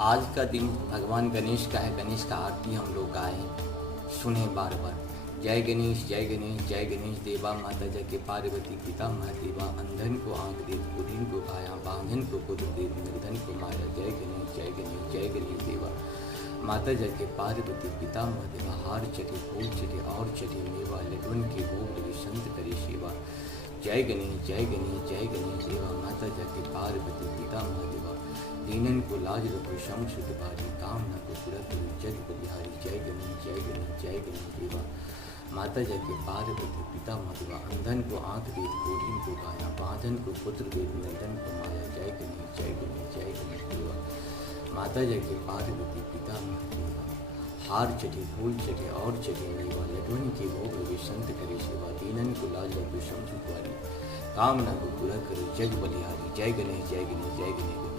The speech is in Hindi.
आज का दिन भगवान गणेश का है। गणेश का आरती हम लोग गाएं, सुने बार बार। जय गणेश जय गणेश जय गणेश देवा, माता जय के पार्वती पिता महादेवा। अंधन को आंख दे, कुलीन को काया, बांधन को पुत्र दे, निर्धन को माया। जय गणेश जय गणेश जय गणेश देवा, माता जय के पार्वती पिता महादेवा। हार चढ़े फूल चढ़े और चढ़े मेवा, लड्डुन के भोग लगे संत करे सेवा। जय गणेश जय गणेश जय गणेश देवा, माता जय के पार्वती पिता महादेवा। दीनन को लाज रखो शम शुद्ध भारी, कामना को पूरा करो जग बलिहारी। जय गणेश जय गणेश जय गणेश देवा, माता जय के पार्वती पिता महादेवा। अंधन को आंख दे, कोढ़ीन को काया, बांधन को पुत्र दे, निर्धन को माया। जय गणेश जय गणेश जय गणेश देवा, माता जय के पार्वती पिता महादेवा। हार चढ़े फूल चढ़े और चढ़े मेवा, लड्डुन के भोग लगे संत करे सेवा। दीनन को लाज रखो शम शुद्ध भारी, कामना को पूरा करो जग बलिहारी। जय गणेश जय गणेश जय गणेश।